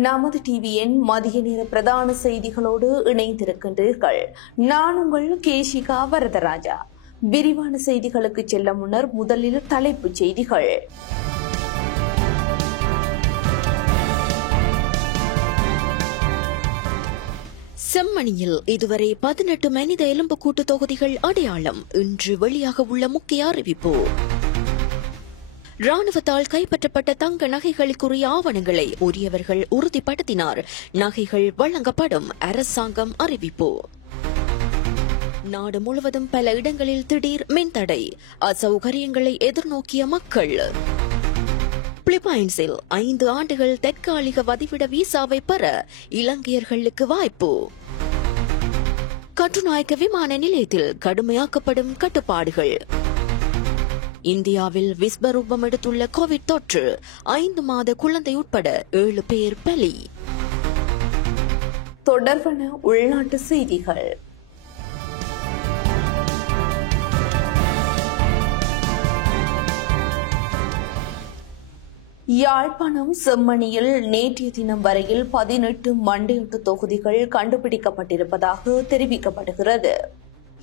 நமது டிவியின் மதிய நேர பிரதான செய்திகளோடு இணைந்திருக்கின்றீர்கள். நான் உங்கள் கேஷிகா வரதராஜா. விரிவான செய்திகளுக்கு செல்ல முன்னர் முதலில் தலைப்புச் செய்திகள். செம்மணியில் இதுவரை 18 மனித எலும்புக்கூட்டு தொகுதிகள் அடையாளம். இன்று வெளியாக உள்ள முக்கிய அறிவிப்பு. ராணுவத்தால் கைப்பற்றப்பட்ட தங்க நகைகளுக்குரிய ஆவணங்களை உரியவர்கள் உறுதிப்படுத்தினார். நகைகள் வழங்கப்படும். அரசாங்கம் அறிவிப்பு. நாடு முழுவதும் பல இடங்களில் திடீர் மின்தடை. அசௌகரியங்களை எதிர்நோக்கிய மக்கள். பிலிப்பைன்ஸில் 5 ஆண்டுகள் தற்காலிக வதிவிட வீசாவை பெற இலங்கையர்களுக்கு வாய்ப்பு. கட்டுநாயக்க விமான நிலையத்தில் கடுமையாக்கப்படும் கட்டுப்பாடுகள். இந்தியாவில் விஸ்வரூபம் எடுத்துள்ள கோவிட் தொற்று. 5 மாத குழந்தை உட்பட 7 பேர் பலி. தொடர்பான உள்நாட்டு செய்திகள். யாழ்ப்பாணம் செம்மணியில் நேற்றைய தினம் வரையில் 18 மண்டையொட்டு தொகுதிகள் கண்டுபிடிக்கப்பட்டிருப்பதாக தெரிவிக்கப்படுகிறது.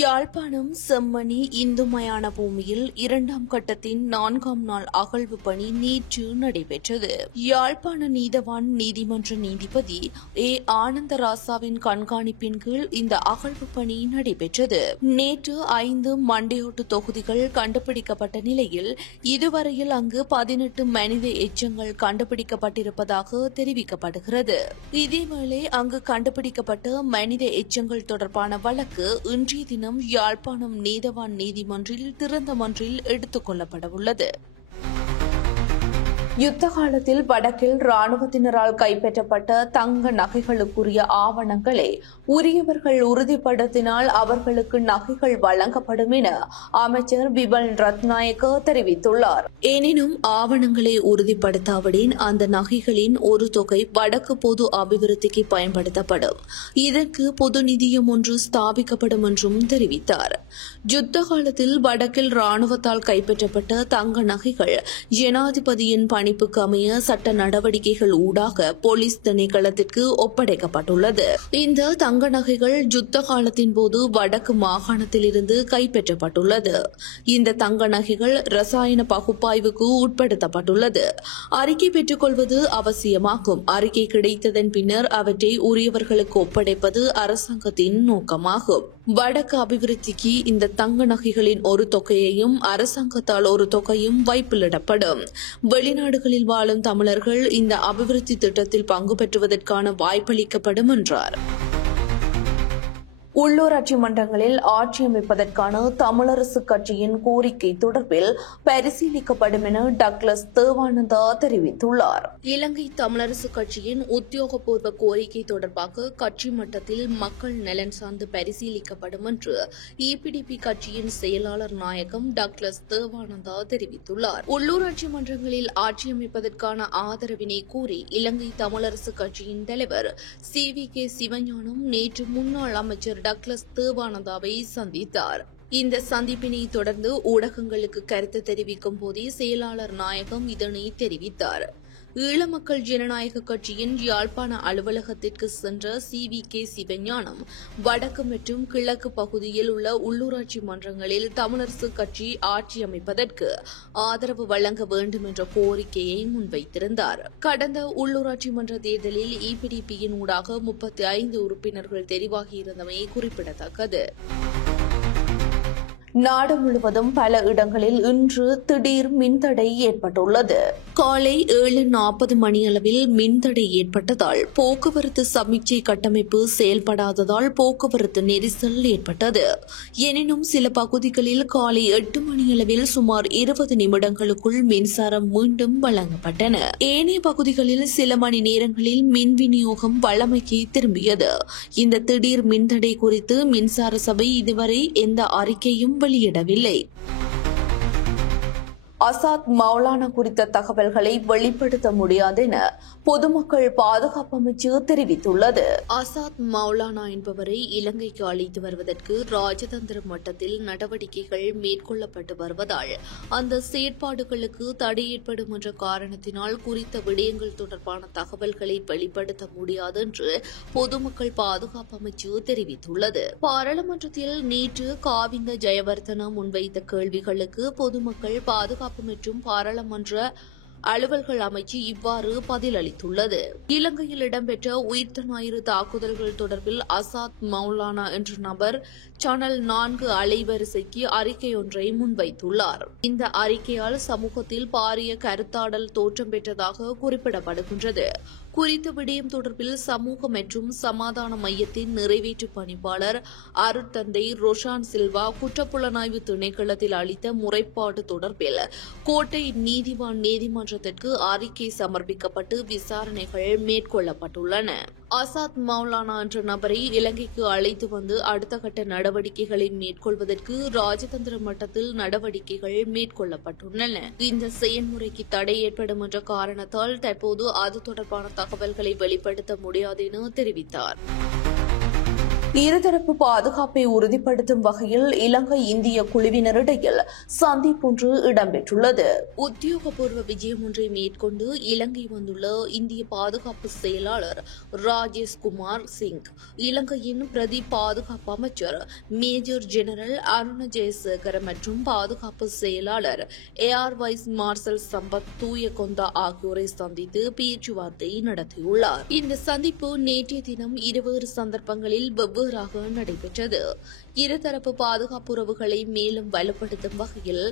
யாழ்ப்பாணம் செம்மணி இந்து மயான பூமியில் 2ஆம் கட்டத்தின் 4ஆம் நாள் அகழ்வு பணி நேற்று நடைபெற்றது. யாழ்ப்பாண நீதவான் நீதிமன்ற நீதிபதி ஏ ஆனந்தராசாவின் கண்காணிப்பின் கீழ் இந்த அகழ்வு பணி நடைபெற்றது. நேற்று 5 மண்டையோட்டு தொகுதிகள் கண்டுபிடிக்கப்பட்ட நிலையில் இதுவரையில் அங்கு 18 மனித எச்சங்கள் கண்டுபிடிக்கப்பட்டிருப்பதாக தெரிவிக்கப்படுகிறது. இதேவேளை அங்கு கண்டுபிடிக்கப்பட்ட மனித எச்சங்கள் தொடர்பான வழக்கு இன்றைய தினம் யாழ்ப்பாணம் நீதவான் நீதிமன்றில் திறந்த மன்றில் எடுத்துக் கொள்ளப்படவுள்ளது. யுத்த காலத்தில் வடக்கில் ராணுவத்தினரால் கைப்பற்றப்பட்ட தங்க நகைகளுக்குரிய ஆவணங்களை உரியவர்கள் உறுதிப்படுத்தினால் அவர்களுக்கு நகைகள் வழங்கப்படும் என அமைச்சர் பிபல் ரத்நாயக்க தெரிவித்துள்ளார். எனினும் ஆவணங்களை உறுதிப்படுத்தாவிடின் அந்த நகைகளின் ஒரு தொகை வடக்கு பொது அபிவிருத்திக்கு பயன்படுத்தப்படும். இதற்கு பொது நிதியம் ஒன்று ஸ்தாபிக்கப்படும் என்றும் தெரிவித்தார். யுத்த காலத்தில் வடக்கில் ராணுவத்தால் கைப்பற்றப்பட்ட தங்க நகைகள் ஜனாதிபதியின் பணிப்புக்கு அமைய சட்ட நடவடிக்கைகள் ஊடாக போலீஸ் திணைக்களத்திற்கு ஒப்படைக்கப்பட்டுள்ளது. இந்த தங்க நகைகள் யுத்த காலத்தின் போது வடக்கு மாகாணத்தில் இருந்து கைப்பற்றப்பட்டுள்ளது. இந்த தங்க நகைகள் ரசாயன பகுப்பாய்வுக்கு உட்படுத்தப்பட்டுள்ளது. அறிக்கை பெற்றுக் கொள்வது அவசியமாகும். அறிக்கை கிடைத்ததன் பின்னர் அவற்றை உரியவர்களுக்கு ஒப்படைப்பது அரசாங்கத்தின் நோக்கமாகும். வடக்கு அபிவிருத்திக்கு இந்த தங்க நகைகளின் ஒரு தொகையையும் அரசாங்கத்தால் ஒரு தொகையும் வைப்பிலிடப்படும். வெளிநாடுகளில் வாழும் தமிழர்கள் இந்த அபிவிருத்தி திட்டத்தில் பங்கு பெற்றுவதற்கான வாய்ப்பளிக்கப்படும் என்றார். உள்ளூராட்சி மன்றங்களில் ஆட்சி அமைப்பதற்கான தமிழரசு கட்சியின் கோரிக்கை தொடர்பில் பரிசீலிக்கப்படும் என டக்ளஸ் தேவானந்தா தெரிவித்துள்ளார். இலங்கை தமிழரசு கட்சியின் உத்தியோகபூர்வ கோரிக்கை தொடர்பாக கட்சி மட்டத்தில் மக்கள் நலன் சார்ந்து பரிசீலிக்கப்படும் என்று இபிடிபி கட்சியின் செயலாளர் நாயகம் டக்ளஸ் தேவானந்தா தெரிவித்துள்ளார். உள்ளூராட்சி மன்றங்களில் ஆட்சி அமைப்பதற்கான ஆதரவினை கூறி இலங்கை தமிழரசு கட்சியின் தலைவர் CVK சிவஞானம் நேற்று முன்னாள் அமைச்சர் டக்ளஸ் தேவானந்தாவை சந்தித்தார். இந்த சந்திப்பினை தொடர்ந்து ஊடகங்களுக்கு கருத்து தெரிவிக்கும் போதே செயலாளர் நாயகம் இதனை தெரிவித்தார். ஈழமக்கள் ஜனநாயக கட்சியின் யாழ்ப்பாண அலுவலகத்திற்கு சென்ற CVK சிவஞானம் வடக்கு மற்றும் கிழக்கு பகுதியில் உள்ள உள்ளூராட்சி மன்றங்களில் தமிழரசு கட்சி ஆட்சி அமைப்பதற்கு ஆதரவு வழங்க வேண்டும் என்ற கோரிக்கையை முன்வைத்திருந்தார். கடந்த உள்ளூராட்சி மன்ற தேர்தலில் இபிடிபியின் ஊடாக 35 உறுப்பினர்கள் தெரிவாகியிருந்தமை குறிப்பிடத்தக்கது. நாடு முழுவதும் பல இடங்களில் இன்று திடீர் மின்தடை ஏற்பட்டுள்ளது. காலை 7:40 மணியளவில் மின்தடை ஏற்பட்டதால் போக்குவரத்து சமிக்ஞை கட்டமைப்பு செயல்படாததால் போக்குவரத்து நெரிசல் ஏற்பட்டது. எனினும் சில பகுதிகளில் காலை 8 மணியளவில் சுமார் 20 நிமிடங்களுக்குள் மின்சாரம் மீண்டும் வழங்கப்பட்டன. ஏனைய பகுதிகளில் சில மணி நேரங்களில் மின் விநியோகம் வழமைக்கு திரும்பியது. இந்த திடீர் மின்தடை குறித்து மின்சார சபை இதுவரை எந்த அறிக்கையும் வெளியிடவில்லை. அசாத் மௌலானா குறித்த தகவல்களை வெளிப்படுத்த முடியாது என பொதுமக்கள் பாதுகாப்பு அமைச்சு தெரிவித்துள்ளது. அசாத் மௌலானா என்பவரை இலங்கைக்கு அழைத்து வருவதற்கு ராஜதந்திர மட்டத்தில் நடவடிக்கைகள் மேற்கொள்ளப்பட்டு வருவதால் அந்த செயற்பாடுகளுக்கு தடை ஏற்படும் என்ற காரணத்தினால் குறித்த விடயங்கள் தொடர்பான தகவல்களை வெளிப்படுத்த முடியாது என்று பொதுமக்கள் பாதுகாப்பு அமைச்சு தெரிவித்துள்ளது. பாராளுமன்றத்தில் நேற்று காவிந்த ஜெயவர்தன முன்வைத்த கேள்விகளுக்கு பொதுமக்கள் பாதுகாப்பு மற்றும் பாராளுமன்ற அலுவல்கள் அமைச்சு இவ்வாறு பதிலளித்துள்ளது. இலங்கையில் இடம்பெற்ற உயிர்த்த ஞாயிறு தாக்குதல்கள் தொடர்பில் அசாத் மௌலானா என்ற நபர் சேனல் 4 அலைவரிசைக்கு அறிக்கை ஒன்றை முன்வைத்துள்ளார். இந்த அறிக்கையால் சமூகத்தில் பாரிய கருத்தாடல் தோற்றம் பெற்றதாக குறிப்பிடப்படுகின்றது. குறித்த விடயம் தொடர்பில் சமூக மற்றும் சமாதான மையத்தின் நிறைவேற்று பணிப்பாளர் அருட்தந்தை ரொஷான் சில்வா குற்றப்புலனாய்வு திணைக்களத்தில் அளித்த முறைப்பாடு தொடர்பில் கோட்டை நீதிவான் நீதிமன்றத்திற்கு அறிக்கை சமர்ப்பிக்கப்பட்டு விசாரணைகள் மேற்கொள்ளப்பட்டுள்ளன. அசாத் மௌலானா என்ற நபரை இலங்கைக்கு அழைத்து வந்து அடுத்த கட்ட நடவடிக்கைகளை மேற்கொள்வதற்கு ராஜதந்திர மட்டத்தில் நடவடிக்கைகள் மேற்கொள்ளப்பட்டுள்ளன. இந்த செயல்முறைக்கு தடை ஏற்படும் என்ற காரணத்தால் தற்போது அது தொடர்பான தகவல்களை வெளிப்படுத்த முடியாது என தெரிவித்தார். இருதரப்பு பாதுகாப்பை உறுதிப்படுத்தும் வகையில் இலங்கை இந்திய குழுவினரிடையில் சந்திப்பொன்று இடம்பெற்றுள்ளது. உத்தியோகபூர்வ விஜயம் ஒன்றை மேற்கொண்டு இலங்கை வந்துள்ள இந்திய பாதுகாப்பு செயலாளர் ராஜேஷ் குமார் சிங், இலங்கையின் பிரதி பாதுகாப்பு அமைச்சர் மேஜர் ஜெனரல் அருண ஜெயசேகர மற்றும் பாதுகாப்பு செயலாளர் air vice marshal Sampath Thuyacontha ஆகியோரை சந்தித்து பேச்சுவார்த்தை நடத்தியுள்ளார். இந்த சந்திப்பு நேற்றைய தினம் இருவேறு சந்தர்ப்பங்களில் வெவ்வேறாக நடைபெற்றது. இருதரப்பு பாதுகாப்பு உறவுகளை மேலும் வலுப்படுத்தும் வகையில்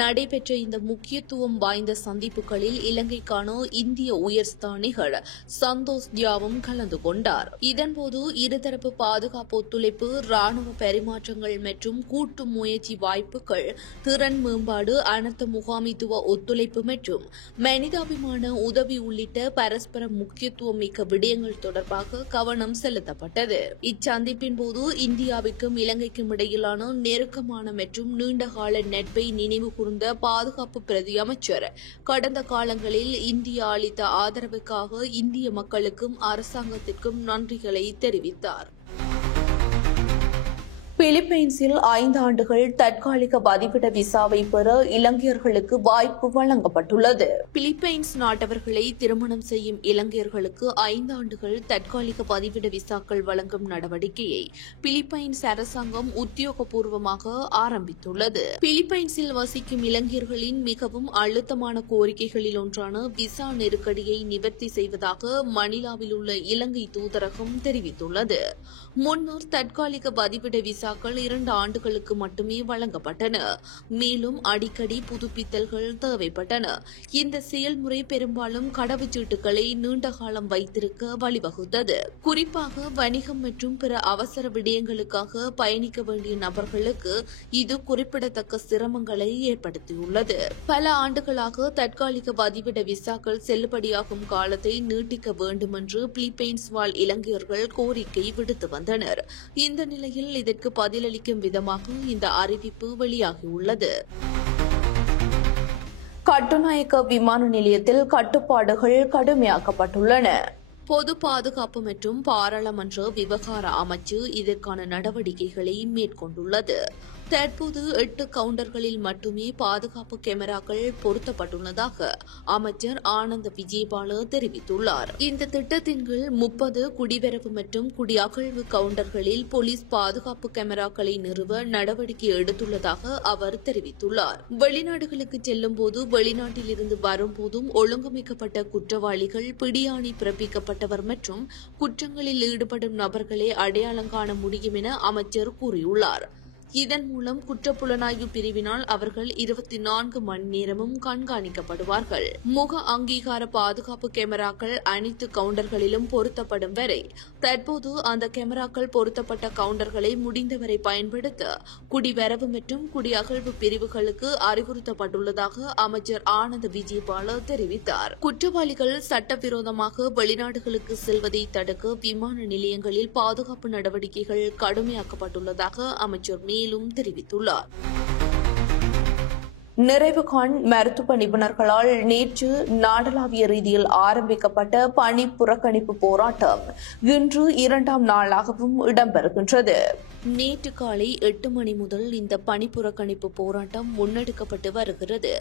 நடைபெற்ற இந்த முக்கியத்துவம் வாய்ந்த சந்திப்புகளில் இலங்கைக்கான இந்திய உயர்ஸ்தானிகள் சந்தோஷ் தியாவும் கலந்து கொண்டார். இதன்போது இருதரப்பு பாதுகாப்பு ஒத்துழைப்பு, ராணுவ பரிமாற்றங்கள் மற்றும் கூட்டு முயற்சி வாய்ப்புகள், திறன் மேம்பாடு, அனர்த்த முகாமித்துவ ஒத்துழைப்பு மற்றும் மனிதாபிமான உதவி உள்ளிட்ட பரஸ்பர முக்கியத்துவம் மிக்க விடயங்கள் தொடர்பாக கவனம் செலுத்தப்பட்டது. இச்சந்திப்பின் போது இந்தியாவிற்கும் இலங்கைக்கும் இடையிலான நெருக்கமான மற்றும் நீண்டகால நட்பை நினைவு கூர்ந்த பாதுகாப்பு பிரதி அமைச்சர் கடந்த காலங்களில் இந்தியா அளித்த ஆதரவுக்காக இந்திய மக்களுக்கும் அரசாங்கத்திற்கும் நன்றிகளை தெரிவித்தார். பிலிப்பைன்ஸில் 5 ஆண்டுகள் தற்காலிக வதிவிட விசாவை பெற இலங்கையர்களுக்கு வாய்ப்பு வழங்கப்பட்டுள்ளது. பிலிப்பைன்ஸ் நாட்டவர்களை திருமணம் செய்யும் இலங்கையர்களுக்கு 5 ஆண்டுகள் தற்காலிக வதிவிட விசாக்கள் வழங்கும் நடவடிக்கையை பிலிப்பைன்ஸ் அரசாங்கம் உத்தியோகபூர்வமாக ஆரம்பித்துள்ளது. பிலிப்பைன்ஸில் வசிக்கும் இலங்கையர்களின் மிகவும் அழுத்தமான கோரிக்கைகளில் ஒன்றான விசா நெருக்கடியை நிவர்த்தி செய்வதாக மணிலாவில் உள்ள இலங்கை தூதரகம் தெரிவித்துள்ளது. முன்னர் தற்காலிக வதிவிட விசாக்கள் 2 ஆண்டுகளுக்கு மட்டுமே வழங்கப்பட்டன. மேலும் அடிக்கடி புதுப்பித்தல்கள் தேவைப்பட்டன. இந்த செயல்முறை பெரும்பாலும் கடவுச்சீட்டுகளை நீண்ட காலம் வைத்திருக்க வழிவகுத்தது. குறிப்பாக வணிகம் மற்றும் பிற அவசர விடயங்களுக்காக பயணிக்க வேண்டிய நபர்களுக்கு இது குறிப்பிடத்தக்க சிரமங்களை ஏற்படுத்தியுள்ளது. பல ஆண்டுகளாக தற்காலிக வதிவிட விசாக்கள் செல்லுபடியாகும் காலத்தை நீட்டிக்க வேண்டும் என்று பிலிப்பைன்ஸ் வாழ் இலங்கையர்கள் கோரிக்கை விடுத்து வந்தனர். இந்த நிலையில் இதற்கு பதிலளிக்கும் விதமாக இந்த அறிவிப்பு வெளியாகியுள்ளது. கட்டுநாயக்க விமான நிலையத்தில் கட்டுப்பாடுகள் கடுமையாக்கப்பட்டுள்ளன. பொது பாதுகாப்பு மற்றும் பாராளுமன்ற விவகார அமைச்சு இதற்கான நடவடிக்கைகளை மேற்கொண்டுள்ளது. தற்போது 8 கவுண்டர்களில் மட்டுமே பாதுகாப்பு கேமராக்கள் பொருத்தப்பட்டுள்ளதாக அமைச்சர் ஆனந்த விஜயபால தெரிவித்துள்ளார். இந்த திட்டத்தின் கீழ் 30 குடிவரவு மற்றும் குடியகழ்வு கவுண்டர்களில் போலீஸ் பாதுகாப்பு கேமராக்களை நிறுவ நடவடிக்கை எடுத்துள்ளதாக அவர் தெரிவித்துள்ளார். வெளிநாடுகளுக்கு செல்லும் போது, வெளிநாட்டில் இருந்து வரும்போதும் ஒழுங்கமைக்கப்பட்ட குற்றவாளிகள், பிடியாணை பிறப்பிக்கப்பட்டவர் மற்றும் குற்றங்களில் ஈடுபடும் நபர்களை அடையாளம் காண முடியும் என அமைச்சர் கூறியுள்ளார். இதன் மூலம் குற்றப்புலனாய்வு பிரிவினால் அவர்கள் 24 மணி நேரமும் கண்காணிக்கப்படுவார்கள். முக அங்கீகார பாதுகாப்பு கேமராக்கள் அனைத்து கவுண்டர்களிலும் பொருத்தப்படும் வரை தற்போது அந்த கேமராக்கள் பொருத்தப்பட்ட கவுண்டர்களை முடிந்தவரை பயன்படுத்த குடிவரவு மற்றும் குடியகழ்வு பிரிவுகளுக்கு அறிவுறுத்தப்பட்டுள்ளதாக அமைச்சர் ஆனந்த விஜயபால தெரிவித்தார். குற்றவாளிகள் சட்டவிரோதமாக வெளிநாடுகளுக்கு செல்வதை தடுக்க விமான நிலையங்களில் பாதுகாப்பு நடவடிக்கைகள் கடுமையாக்கப்பட்டுள்ளதாக அமைச்சர் மேலும் தெரிவித்துள்ளார். நிறைவுகாண் மருத்துவ நிபுணர்களால் நேற்று நாடளாவிய ரீதியில் ஆரம்பிக்கப்பட்ட பணி புறக்கணிப்பு போராட்டம் இன்று 2ஆம் நாளாகவும் இடம்பெறுகின்றது. நேற்று காலை 8 மணி முதல் இந்த பணி புறக்கணிப்பு போராட்டம் முன்னெடுக்கப்பட்டு வருகிறது.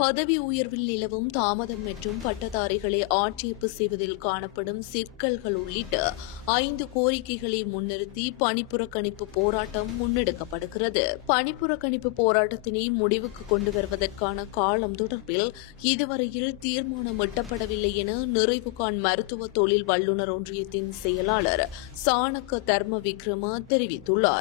பதவி உயர்வில் நிலவும் தாமதம் மற்றும் பட்டதாரிகளை ஆட்சேர்ப்பு செய்வதில் காணப்படும் சிக்கல்கள் உள்ளிட்ட 5 கோரிக்கைகளை முன்னிறுத்தி பணி புறக்கணிப்பு போராட்டம் முன்னெடுக்கப்படுகிறது. பணி புறக்கணிப்பு போராட்டத்தினை முடிவுக்கு கொண்டு வருவதற்கான காலம் தொடர்பில் இதுவரையில் தீர்மானம் எட்டப்படவில்லை என நிறைவுகாண் மருத்துவ தொழில் வல்லுநர் ஒன்றியத்தின் செயலாளர் சாணக்க தர்ம விக்ரம தெரிவித்துள்ளார்.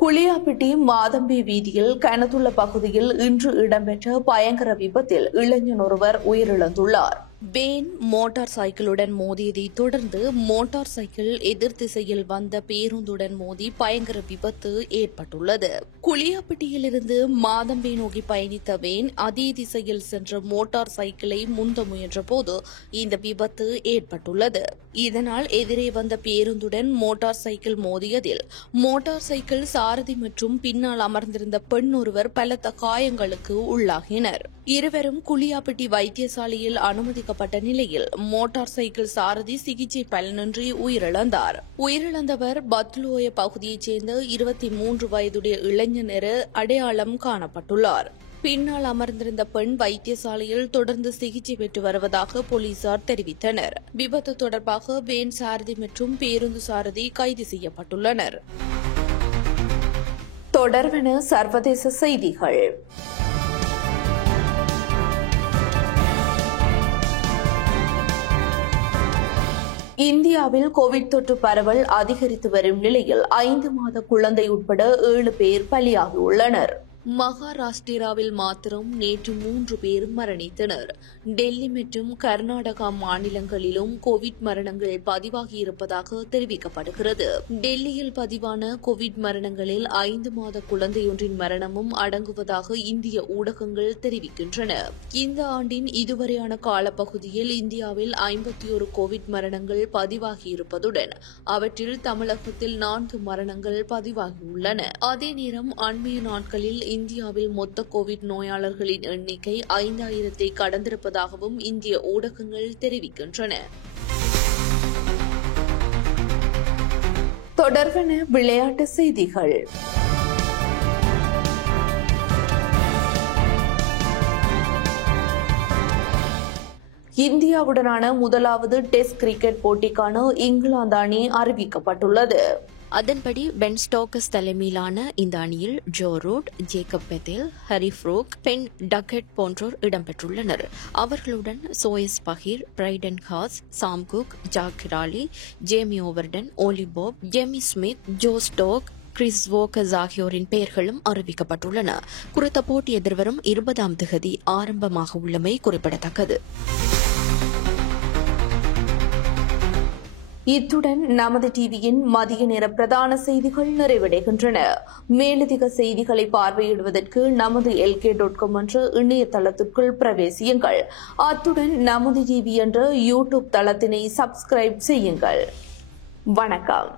குளியாப்பிட்டி மாதம்பி வீதியில் கனத்துள்ள பகுதியில் இன்று இடம்பெற்ற பயங்கர விபத்தில் இளைஞன் ஒருவர் உயிரிழந்துள்ளார். வேன் மோட்டார் சைக்கிளுடன் மோதியதை தொடர்ந்து மோட்டார் சைக்கிள் எதிர் திசையில் வந்த பேருந்துடன் மோதி பயங்கர விபத்து ஏற்பட்டுள்ளது. குளியாப்பிட்டியிலிருந்து மாதம்பே நோக்கி பயணித்த வேன் அதே திசையில் சென்ற மோட்டார் சைக்கிளை முந்த முயன்றபோது இந்த விபத்து ஏற்பட்டுள்ளது. இதனால் எதிரே வந்த பேருந்துடன் மோட்டார் சைக்கிள் மோதியதில் மோட்டார் சைக்கிள் சாரதி மற்றும் பின்னால் அமர்ந்திருந்த பெண் ஒருவர் பலத்த காயங்களுக்கு உள்ளாகினர். இருவரும் குளியாப்பிட்டி வைத்தியசாலையில் அனுமதிக்கப்பட்ட நிலையில் மோட்டார் சைக்கிள் சாரதி சிகிச்சை பலனின்றி உயிரிழந்தார். உயிரிழந்தவர் பத்லோய பகுதியைச் சேர்ந்த 23 வயதுடைய இளைஞர் என அடையாளம் காணப்பட்டுள்ளார். பின்னால் அமர்ந்திருந்த பெண் வைத்தியசாலையில் தொடர்ந்து சிகிச்சை பெற்று வருவதாக போலீசார் தெரிவித்தனர். விபத்து தொடர்பாக வேன் சாரதி மற்றும் பேருந்து சாரதி கைது செய்யப்பட்டுள்ளனர். தொடர்வன சர்வதேச செய்திகள். இந்தியாவில் கோவிட் தொற்று பரவல் அதிகரித்து வரும் நிலையில் 5 மாத குழந்தை உட்பட 7 பேர் பலியாகியுள்ளனர். மகாராஷ்டிராவில் மாத்திரம் நேற்று 3 பேர் மரணித்தனர். டெல்லி மற்றும் கர்நாடகா மாநிலங்களிலும் கோவிட் மரணங்கள் பதிவாகியிருப்பதாக தெரிவிக்கப்படுகிறது. டெல்லியில் பதிவான கோவிட் மரணங்களில் 5 மாத குழந்தையொன்றின் மரணமும் அடங்குவதாக இந்திய ஊடகங்கள் தெரிவிக்கின்றன. இந்த ஆண்டின் இதுவரையான காலப்பகுதியில் இந்தியாவில் 51 கோவிட் மரணங்கள் பதிவாகியிருப்பதுடன் அவற்றில் தமிழகத்தில் 4 மரணங்கள் பதிவாகியுள்ளன. அதே நேரம் அண்மைய நாட்களில் இந்தியாவில் மொத்த கோவிட் நோயாளர்களின் எண்ணிக்கை 5000 கடந்திருப்பதாகவும் இந்திய ஊடகங்கள் தெரிவிக்கின்றன. தொடர்பான விளையாட்டு செய்திகள். இந்தியாவுடனான முதலாவது டெஸ்ட் கிரிக்கெட் போட்டிக்கான இங்கிலாந்து அணி அறிவிக்கப்பட்டுள்ளது. அதன்படி பென் ஸ்டோக்கஸ் தலைமையிலான இந்த அணியில் Joe Root, Jacob Bethell, Harry Brook, Ben Duckett போன்றோர் இடம்பெற்றுள்ளனர். அவர்களுடன் சோயஸ் பஹீர், பிரைடன் ஹாஸ், Sam Cook, Zak Crawley, Jamie Overton, Ollie Pope, Jamie Smith, Joe Stoke, Chris Woakes ஆகியோரின் பெயர்களும் அறிவிக்கப்பட்டுள்ளன. குறித்த போட்டி எதிர்வரும் 20ஆம் தேதி ஆரம்பமாக உள்ளமை குறிப்பிடத்தக்கது. இத்துடன் நமது டிவியின் மதிய நேர பிரதான செய்திகள் நிறைவடைகின்றன. மேலதிக செய்திகளை பார்வையிடுவதற்கு நமது LK.com என்ற இணையதளத்திற்குள் பிரவேசியுங்கள். அத்துடன் நமது டிவி என்ற யூடியூப் தளத்தினை சப்ஸ்கிரைப் செய்யுங்கள். வணக்கம்.